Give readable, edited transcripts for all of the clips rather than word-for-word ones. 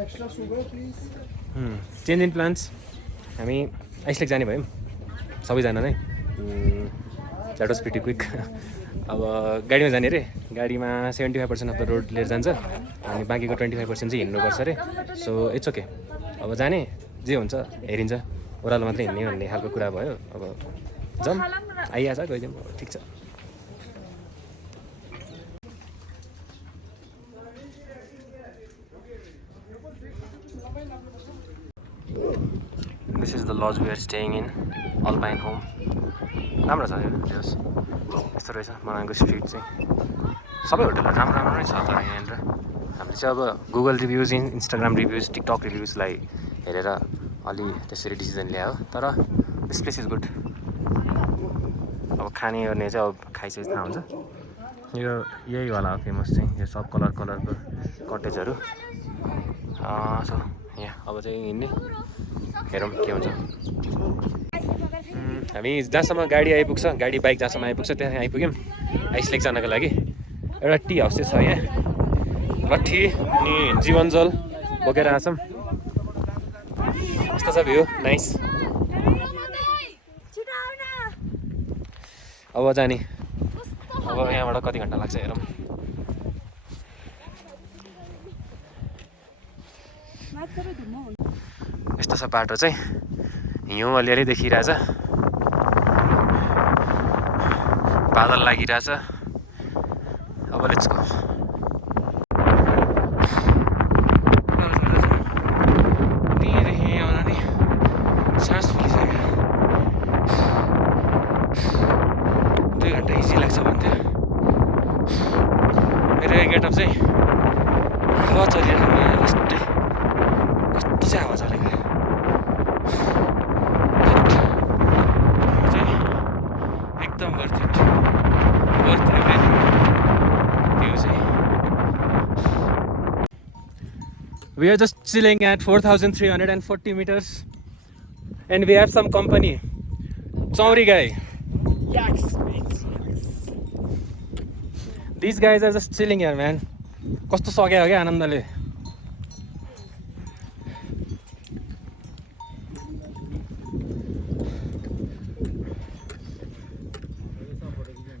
Extra sugar, please. Change in plans हामी आइसलेक जाने भयौँ सबैजना नै द्याट वाज प्रिटी क्विक अब गाडीमा जाने अरे गाडीमा 75% अफ द रोड लिएर जान्छ अनि बाँकीको 25% चाहिँ हिँड्नुपर्छ अरे सो इट्स ओके अब जाने जे हुन्छ हेरिन्छ ओह्रालो मात्रै हिँड्ने भन्ने खालको कुरा भयो अब जाउँ आइहाल्छ गइदिउँ ठिक छ This is the lodge we are staying in, Alpine Home. राम्रो छ यो होस् यस्तो रहेछ मनाङको स्ट्रिट चाहिँ सबै होटलहरू राम्रो राम्रो नै छ तर यहाँनिर हामीले चाहिँ अब Google reviews Instagram reviews TikTok रिभ्युजलाई हेरेर अलि त्यसरी डिसिजन ल्यायो तर दिस प्लेस इज गुड अब खाने गर्ने चाहिँ अब खाइसकेपछि थाहा हुन्छ यो यही वाला हो फेमस चाहिँ यो सब कलरको कटेजहरू सो यहाँ अब चाहिँ हिँड्ने हेरौँ के हुन्छ हामी जहाँसम्म गाडी आइपुग्छ गाडी बाइक जहाँसम्म आइपुग्छ त्यहाँ आइपुग्यौँ आइसलेक जानको लागि एउटा टी हाउस चाहिँ छ यहाँ लट्ठी अनि जीवनजल बोकेर आछौँ यस्तो छ भ्यू नाइस अब जाने अब यहाँबाट कति घन्टा लाग्छ हेरौँ यस्तो छ बाटो चाहिँ हिउँ अलिअलि देखिरहेछ बादल लागिरहेछ अब लेट्स गो त्यहीँदेखि आउँदा नि सास फुलिसक्यो 2 घन्टा इजी लाग्छ भन्थ्यो मेरो यो गेटअप चाहिँ हावा चलिरहेको लास्टै कस्तो चाहिँ हावा चलेको एकदम वर्थ एभ्रिथिङ भ्यू चाहिँ We are just chilling at 4,340 meters and we have some company. Chauri guy. Yes. These guys are just chilling here, man. कस्तो सक्यो क्या आनन्दले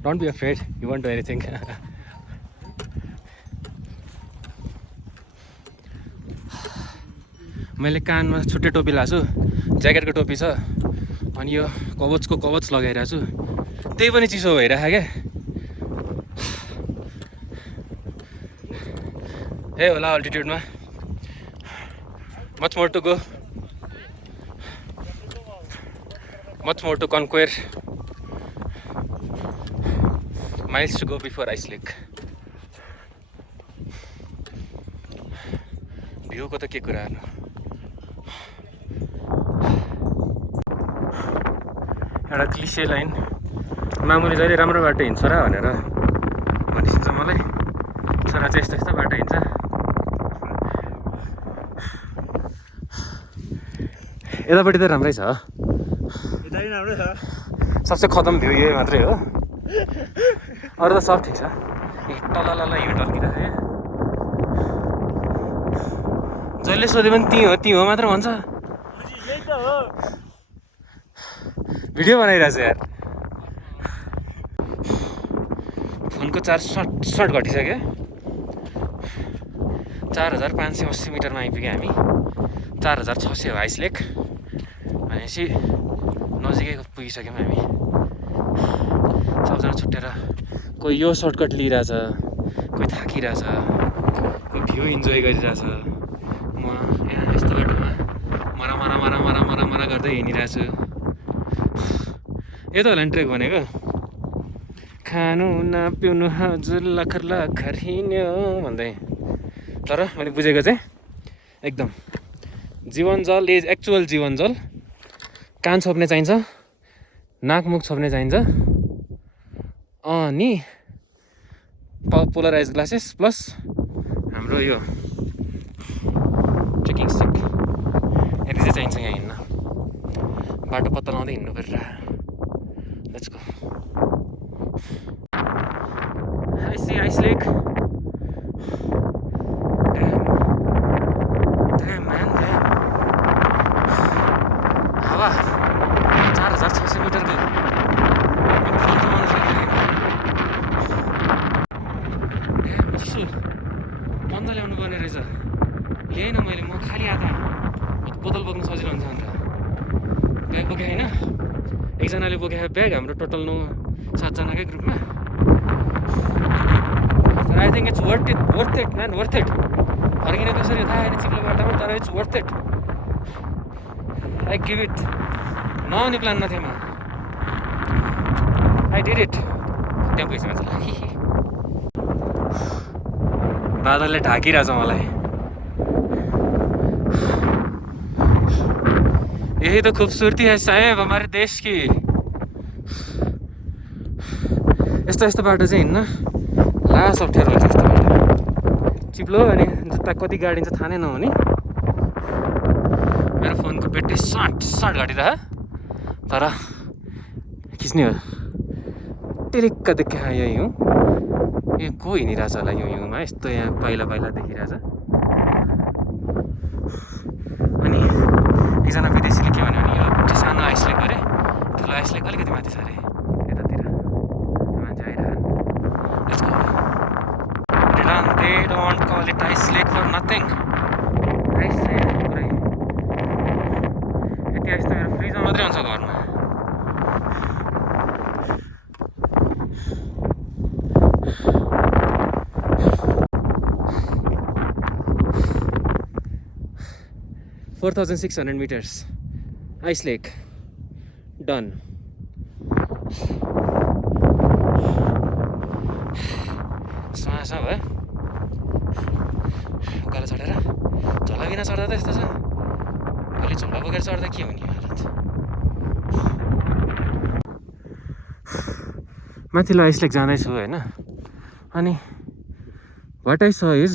Don't be afraid, you won't do anything. मैले कानमा छुट्टै टोपी लाएको छु ज्याकेटको टोपी छ अनि यो कवचको कवच लगाइरहेको छु त्यही पनि चिसो भइरहेको क्या ए होला अल्टिट्युडमा much more to go much more to conquer miles to go before Ice Lake. View को त के कुरा गर्नु एउटा क्लिसे लाइन मामुले जहिले राम्रो बाटो हिँड्छ र भनेर भनिन्छ मलाई छोरा चाहिँ यस्तो यस्तो बाटो हिँड्छ यतापट्टि त राम्रै छ सबसे खतम भ्यू यही मात्रै हो अरू त सब ठिक छ टलल हिउँ टल्किरहेको जसले सोध्यो भने त्यही हो मात्र भन्छ भिडियो बनाइरहेको छ यार फोनको चार्ज सर्ट घटिसक्यो 4,580 मिटरमा आइपुग्यो हामी 4,600 हो आइस लेक भनेपछि नजिकै पुगिसक्यौँ हामी सबजना छुट्टेर कोही यो सर्टकट लिइरहेछ कोही थाकिरहेछ कोही भ्यू इन्जोय गरिरहेछ म यहाँ यस्तो बाटोमा मरा गर्दै हिँडिरहेछु यो त होला नि ट्रेक भनेको खानु नपिउनु हजुर लखर हिँड्यो भन्दै तर मैले बुझेको चाहिँ एकदम जीवनजल इज एक्चुअल जीवनजल कान छोप्ने चाहिन्छ नाकमुख छोप्ने चाहिन्छ अनि पोलराइज ग्लासेस प्लस हाम्रो यो ट्रेकिङ स्टिक यति चाहिँ चाहिन्छ यहाँ हिँड्न बाटो पत्ता लाउँदै हिँड्नु परेर let's go I see Ice Lake. एकजनाले बोकेको ब्याग हाम्रो टोटल 7जनाकै ग्रुपमा तर I think it's worth it man worth it फर्किने कसरी थाहा होइन चिप्लो बाटोमा तर it's worth it I give it नआउने प्लान नथिएँ म आई डिड इट त्यहाँ पैसा मान्छेलाई बादलले ढाकिरहेछ मलाई यही तो खूबसूरती है साहेब हमारे देश की यस्तो बाटो चाहिँ हिँड्न लास अप्ठ्यारो हुन्छ यस्तो बाटो चिप्लो अनि जुत्ता कति गाडिन्छ थाहा नै नहुने मेरो फोनको ब्याट्री सट घटिरह तर खिच्ने हो टेलिक्क देखा यही हुँ यो को हिँडिरहेछ होला यो हिउँमा यस्तो यहाँ पहिला देखिरहेछ अनि एकजना विदेशीले के भन्यो भने यो सानो आइसले गरे ठुलो आइसले अलिकति माथि छ अरे यतातिर मान्छे आइरहन् let's go they don't call it ice lake for nothing ice lake पुरै यति आइस त मेरो फ्रिजमा मात्रै हुन्छ घरमा $4,600 meters ice lake done सासा भयो उकालो चढेर झोला बिना चढ्दा त यस्तो छ अलि झोला बोकेर चढ्दा के हुने हालत माथिल्लो आइस लेक जाँदैछु होइन अनि what I saw is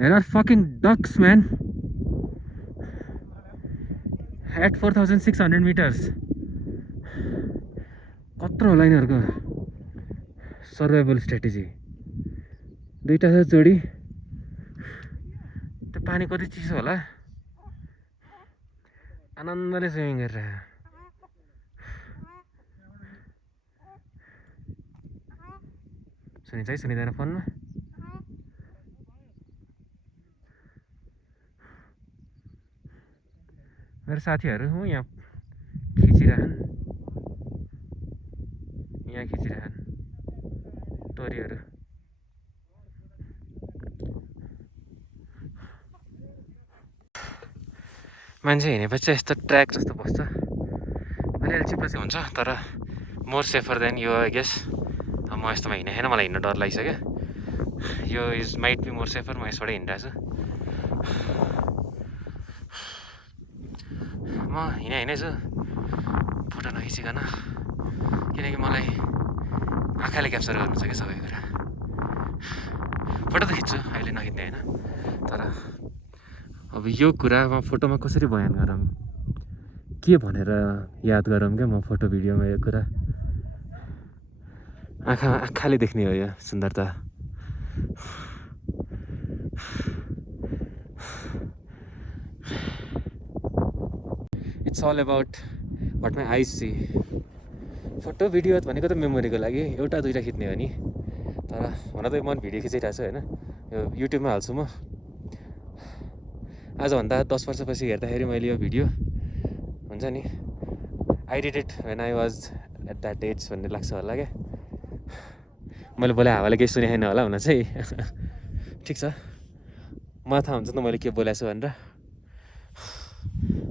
here are fucking ducks man at 4,600 meters कत्रो होला यिनीहरूको सर्भाइभल स्ट्राटेजी दुईटा छ जोडी त्यो पानी कति चिसो होला आनन्दले स्विमिङ गरेर सुनिन्छ है सुनिँदैन फोनमा मेरो साथीहरू हो यहाँ खिचिरहन् टोरीहरू मान्छे हिँडेपछि यस्तो ट्र्याक जस्तो बस्छ अलिअलि चिप्लो चाहिँ हुन्छ तर मोर सेफर देन यो आई गेस म यस्तोमा हिँडेको छैन मलाई हिँड्न डर लागिसक्यो यो is might be more safer म यसबाटै हिँडिरहेको छु म हिँडेछु फोटो नखिचिकन किनकि मलाई आँखाले क्याप्चर गर्नु छ क्या सबै कुरा फोटो त खिच्छु अहिले नखिच्ने होइन तर अब यो कुरा म फोटोमा कसरी बयान गरौँ के भनेर याद गरौँ क्या म फोटो भिडियोमा यो कुरा आँखाले देख्ने हो यो सुन्दरता it's all about what my eyes see photo video भनेको त मेमोरीको लागि एउटा दुइटा खिच्ने हो नि तर हुन त म भिडियो खिचिरहेको छु होइन यो युट्युबमा हाल्छु म आजभन्दा 10 वर्षपछि हेर्दाखेरि मैले यो भिडियो हुन्छ नि I did it when I was at that age भन्ने लाग्छ होला क्या मैले बोले हावाले केही सुने छैन होला हुन चाहिँ ठिक छ मलाई थाहा हुन्छ नि मैले के बोलेको छु भनेर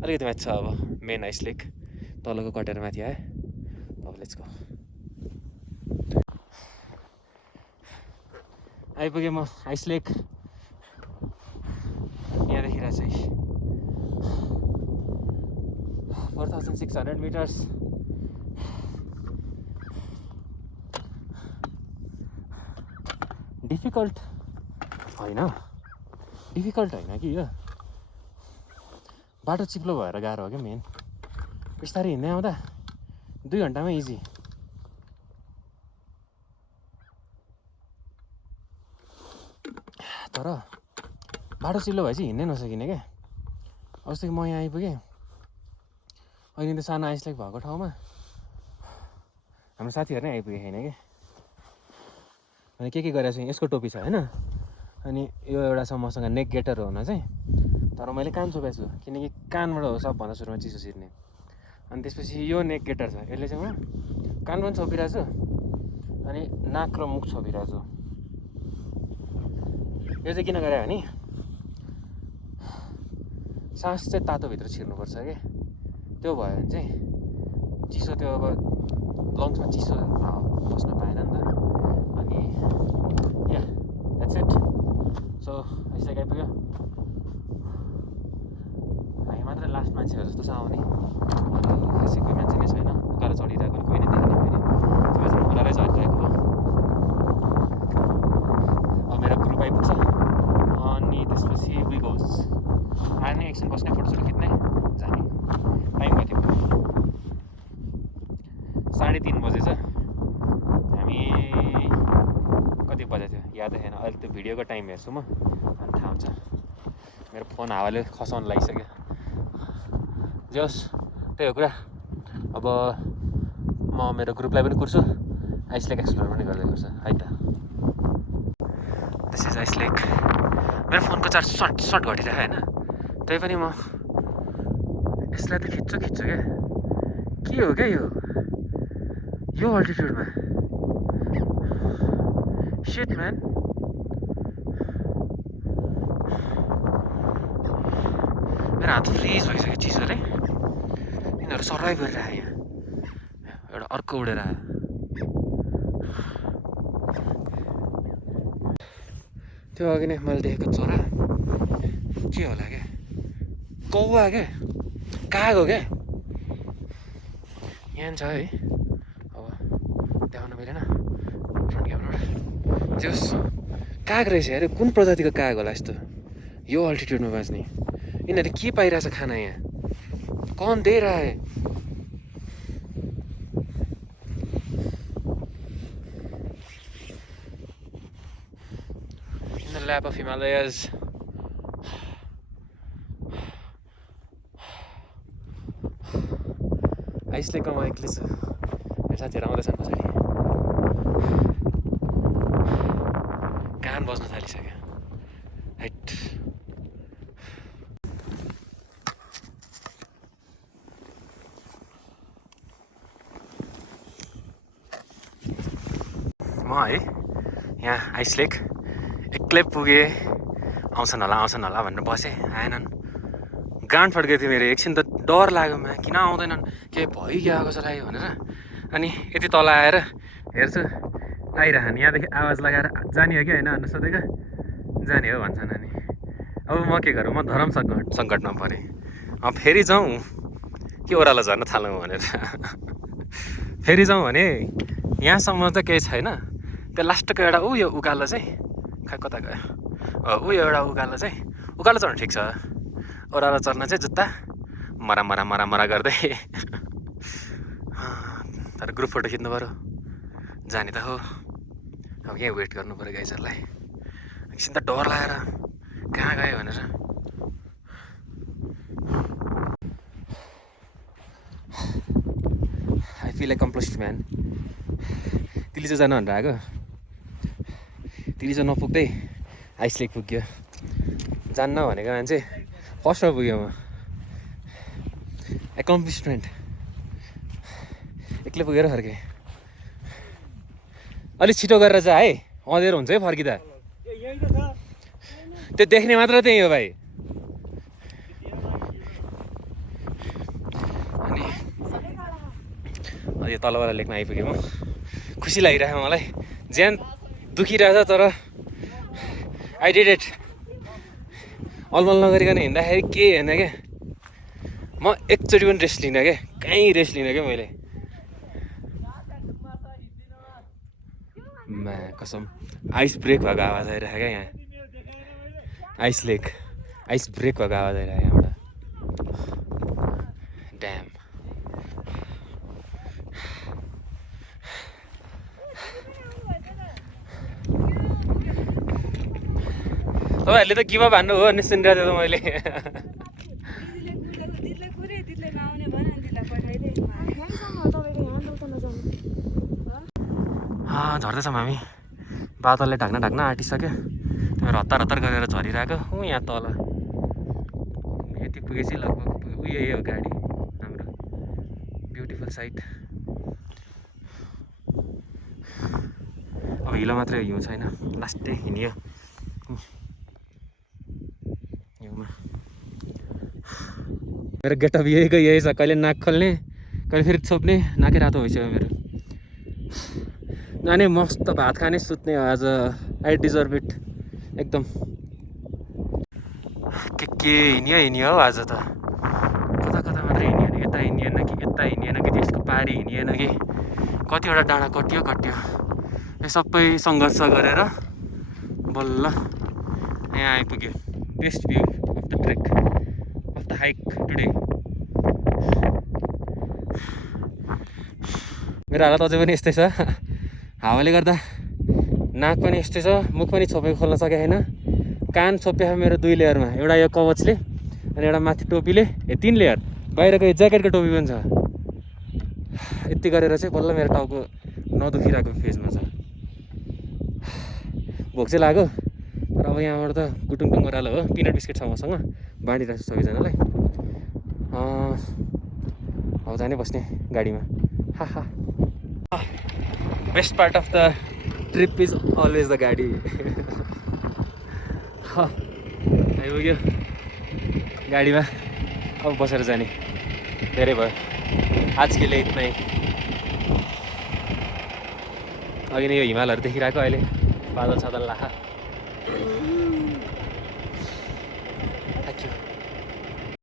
अलिकति माथि छ अब मेन आइस लेक तलको कटेर माथि आयो अब लेट्स गो आइपुगेँ म आइस लेक यहाँदेखि चाहिँ 4,600 meters डिफिकल्ट होइन कि यो बाटो चिप्लो भएर गाह्रो हो क्या मेन बिस्तारै हिँड्दै आउँदा 2 घन्टामा इजी तर बाटो चिप्लो भए चाहिँ हिँड्नै नसकिने क्या अस्ति म यहाँ आइपुगेँ अहिले त सानो आइस लेक भएको ठाउँमा हाम्रो साथीहरू नै आइपुगे छैन क्या अनि के गरेको छु यसको टोपी छ होइन अनि यो एउटा छ मसँग नेक गेटर हो हुन चाहिँ तर मैले कान छोपेको छु किनकि कानबाट हो सबभन्दा सुरुमा चिसो छिर्ने अनि त्यसपछि यो नेक गेटर छ, यसले चाहिँ म कान पनि छोपिरहेको छु अनि नाक र मुख छोपिरहेको छु। यो चाहिँ किन गरे भने सास चाहिँ तातोभित्र छिर्नुपर्छ कि, त्यो भयो भने चाहिँ चिसो त्यो अब लङ्समा चिसो बस्न पाएन नि त। अनि या द्याट्स इट। सो आइसलेक आइपुग्यो। हामी मात्रै लास्ट मान्छे हो जस्तो छ आउने, खासै कोही मान्छे नै छैन। उकालो चढिरहेको कोही नै देखेन मैले, सबैजना ओह्रालै चढिरहेको हो। अब मेरो ग्रुप आइपुग्छ अनि त्यसपछि वी गोज हार्ने एकछिन बस्ने फोटोसोटो खिच्ने जाने। टाइम कति भयो? 3:30 बजेछ। हामी कति बजेको थियो यादै छैन। अहिले त्यो भिडियोको टाइम हेर्छु म अनि थाहा हुन्छ। मेरो फोन हावाले खसाउनु लागिसक्यो। जे होस् त्यही हो कुरा। अब म मेरो ग्रुपलाई पनि कुर्छु, आइसलेक एक्सप्लोर पनि गर्दै गर्छु है त। This is Ice Lake. मेरो फोनको चार्ज सर्ट घटिरहेको होइन, त्यही पनि म यसलाई त खिच्छु क्या। के हो क्या यो अल्टिट्युडमा? Shit man. मेरो हात फ्रिज भइसक्यो चिसोले। यिनीहरू सर्भाइभ गरिरहेको यहाँ। एउटा अर्को उडेर आयो। त्यो अघि नै मैले देखेको चरा के होला क्या? कौवा क्या? काग हो क्या? यहाँ छ है। अब देखाउन मिलेन फ्रन्ट क्यामेराबाट। जस काग रहेछ अरे। कुन प्रजातिको काग होला यस्तो यो अल्टिट्युडमा बाँच्ने? यिनीहरू के पाइरहेछ खाना यहाँ? कौन दे रहा है? In the lap of Himalayas. आइसलेकमा म एक्लै छु। मेरो साथीहरू आउँदैछन् पछाडि। कान बज्न थालिसक्यो। हाइट म है यहाँ आइसलेक एक्लै पुगेँ। आउँछन् होला भनेर बसेँ, आएनन्। गाँड फड्केको थियो मेरो। एकछिन त डर लाग्यो, किन आउँदैनन्, केही भइगयो कसो लाग्यो भनेर। अनि यति तल आएर हेर्छु आइरहन्। यहाँदेखि आवाज लगाएर जाने हो कि होइन भनेर सोधेको, जाने हो भन्छन्। अनि अब म के गरौँ? म धरम सङ्कटमा परेँ। अब फेरि जाउँ कि ओह्रालो झर्न थालौँ भनेर। फेरि जाउँ भने यहाँसम्म त केही छैन। त्यो लास्टको एउटा यो उकालो चाहिँ खै कता गयो? एउटा उकालो चाहिँ उकालो चढ्नु ठिक छ। ओह्रालो चढ्न चाहिँ जुत्ता मरा गर्दै। तर ग्रुप फोटो खिच्नु पऱ्यो, जाने त हो। अब यहीँ वेट गर्नु पऱ्यो गाइजहरूलाई। एकछिन त डर लागेर कहाँ गयो भनेर। I feel accomplished man. Tilicho जानु भनेर आएको, तिलिचो नपुग्दै आइसलेक पुग्यो। जान्न भनेको मान्छे फर्स्टमा पुग्यो। म एकम्प्लिसमेन्ट। एक्लै पुगेर फर्केँ। अलिक छिटो गरेर जा है, अँधेरो हुन्छ है फर्किँदा। त्यो देख्ने मात्र त्यही हो भाइ। अनि यो तलवाला लेकमा आइपुगेँ म। खुसी लागिरहेको मलाई। ज्यान दुखिरहेछ तर आई डिड इट। अलमल नगरिकन हिँड्दाखेरि केही होइन क्या। म एकचोटि पनि रेस्ट लिनँ क्या, कहीँ रेस्ट लिनँ क्या मैले। कसम आइस ब्रेक भएको आवाज आइरहेको क्या यहाँ। आइसलेक आइस ब्रेक भएको आवाज आइरहेको यहाँबाट। ड्याम। तपाईँहरूले त गिभअप हान्नु हो भन्ने सुनिरहेको थिएँ त मैले। झर्दैछौँ हामी। बादलले ढाक्न आँटिसक्यो। त्यो हतार गरेर झरिरहेको ऊ यहाँ तल। यति पुगेपछि लगभग उयो हो गाडी हाम्रो। ब्युटिफुल साइट अब हिलो मात्रै हिउँ छैन लास्टै हिँडियो हिउँमा मेरो गेटअप यही छ कहिले नाक खोल्ने कहिले फेरि छोप्ने नाकै रातो भइसक्यो मेरो नानी मस्त भात खाने सुत्ने आज आई डिजर्भ इट एकदम के हिँडियो हौ आज त कता कता मात्रै हिँडिएन यता हिँडिएन कि त्यसको पारी हिँडिएन कि कतिवटा डाँडा कटियो यो सबै सङ्घर्ष गरेर बल्ल यहाँ आइपुग्यो best view of the trek of the hike today मेरो हालत अझै पनि यस्तै छ हावाले गर्दा नाक पनि यस्तै छ मुख पनि छोपेको खोल्न सकेको छैन कान छोप्यो मेरो 2 लेयरमा एउटा यो कवचले अनि एउटा माथि टोपीले 3 लेयर बाहिरको यो ज्याकेटको टोपी पनि छ यति गरेर चाहिँ बल्ल मेरो टाउको नदुखिरहेको फेजमा छ भोक चाहिँ लाग्यो तर अब यहाँबाट त गुटुङटुङ ओह्रालो हो पिनट बिस्किट छ मसँग बाँडिरहेको छु सबैजनालाई अब जानै बस्ने गाडीमा हा best part of the trip is always the गाडी आइपुग्यो गाडीमा अब बसेर जाने धेरै भयो आज के लिए इतना ही अघि नै यो हिमालहरू देखिरहेको अहिले बादल सादल लाखा थ्याङ्क यू